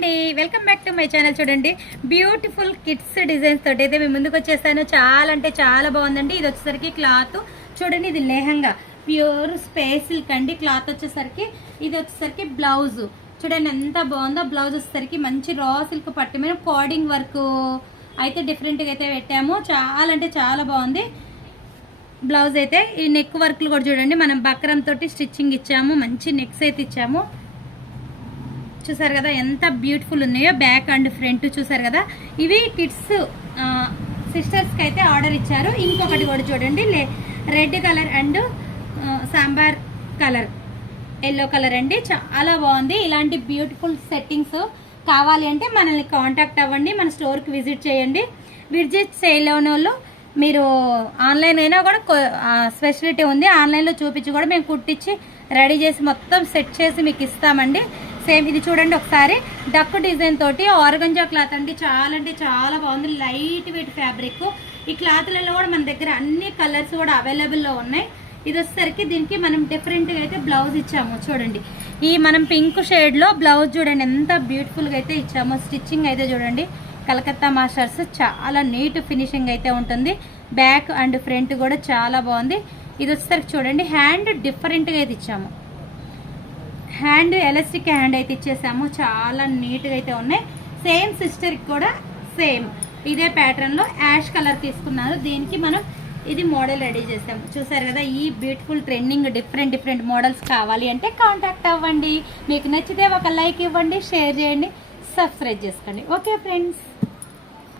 అండి, welcome back to my channel. చూడండి, beautiful kids designs తోటి అయితే మేము ముందుకు వచ్చేసాను. చాలా అంటే చాలా బాగుందండి. ఇది వచ్చేసరికి క్లాత్ చూడండి, ఇది లెహంగా ప్యూర్ స్పేస్ సిల్క్ అండి. క్లాత్ వచ్చేసరికి ఇది వచ్చేసరికి బ్లౌజ్ చూడండి ఎంత బాగుందో. బ్లౌజ్ వచ్చేసరికి మంచి రా సిల్క్ పట్టు మీద కోడింగ్ వర్క్ అయితే డిఫరెంట్గా అయితే పెట్టాము. చాలా అంటే చాలా బాగుంది. బ్లౌజ్ అయితే ఈ నెక్ వర్క్లు కూడా చూడండి, మనం బక్రం తోటి స్టిచ్చింగ్ ఇచ్చాము. మంచి నెక్స్ అయితే ఇచ్చాము. చూసారు కదా ఎంత బ్యూటిఫుల్ ఉన్నాయో. బ్యాక్ అండ్ ఫ్రంట్ చూసారు కదా. ఇవి కిడ్స్ సిస్టర్స్కి అయితే ఆర్డర్ ఇచ్చారు. ఇంకొకటి కూడా చూడండి, red colour and sambar colour, yellow colour అండి. చాలా బాగుంది. ఇలాంటి బ్యూటిఫుల్ సెట్టింగ్స్ కావాలి అంటే మనల్ని కాంటాక్ట్ అవ్వండి, మన స్టోర్కి విజిట్ చేయండి. విజిట్ చేయలేని వాళ్ళు మీరు ఆన్లైన్ అయినా కూడా స్పెషాలిటీ ఉంది. ఆన్లైన్లో చూపించి కూడా మేము కుట్టించి రెడీ చేసి మొత్తం సెట్ చేసి మీకు ఇస్తామండి. సేమ్ ఇది చూడండి ఒకసారి, డక్ డిజైన్ తోటి ఆర్గంజా క్లాత్ అండి. చాలా అంటే చాలా బాగుంది. Light weight fabric. ఈ క్లాత్లలో కూడా మన దగ్గర అన్ని కలర్స్ కూడా అవైలబుల్లో ఉన్నాయి. ఇది వచ్చేసరికి దీనికి మనం డిఫరెంట్గా అయితే బ్లౌజ్ ఇచ్చాము. చూడండి, ఈ మనం పింక్ షేడ్లో బ్లౌజ్ చూడండి ఎంత బ్యూటిఫుల్గా అయితే ఇచ్చాము. స్టిచ్చింగ్ అయితే చూడండి, కలకత్తా మాస్టర్స్. చాలా నీట్ ఫినిషింగ్ అయితే ఉంటుంది. బ్యాక్ అండ్ ఫ్రంట్ కూడా చాలా బాగుంది. ఇది వచ్చేసరికి చూడండి, హ్యాండ్ డిఫరెంట్గా అయితే ఇచ్చాము. హ్యాండ్ ఎలాస్టిక్ హ్యాండ్ అయితే ఇచ్చేసాము. చాలా నీట్గా అయితే ఉన్నాయి. సేమ్ సిస్టర్కి కూడా సేమ్ ఇదే ప్యాటర్న్లో యాష్ కలర్ తీసుకున్నారు. దీనికి మనం ఇది మోడల్ రెడీ చేసాము. చూసారు కదా. ఈ బ్యూటిఫుల్ ట్రెండింగ్ డిఫరెంట్ మోడల్స్ కావాలి అంటే కాంటాక్ట్ అవ్వండి. మీకు నచ్చితే ఒక లైక్ ఇవ్వండి, షేర్ చేయండి, సబ్స్క్రైబ్ చేసుకోండి. Okay friends.